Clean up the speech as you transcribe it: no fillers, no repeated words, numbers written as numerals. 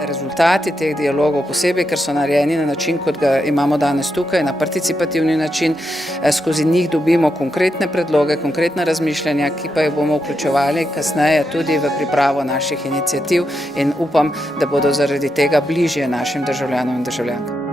Rezultati teh dialogov, posebej, ker so narejeni na način, kot ga imamo danes tukaj, na participativni način, skozi njih dobimo konkretne predloge, konkretna razmišljanja, ki pa jih bomo vključevali kasneje tudi v pripravo naših iniciativ in upam, da bodo zaradi tega bližje našim državljanom in državljankam.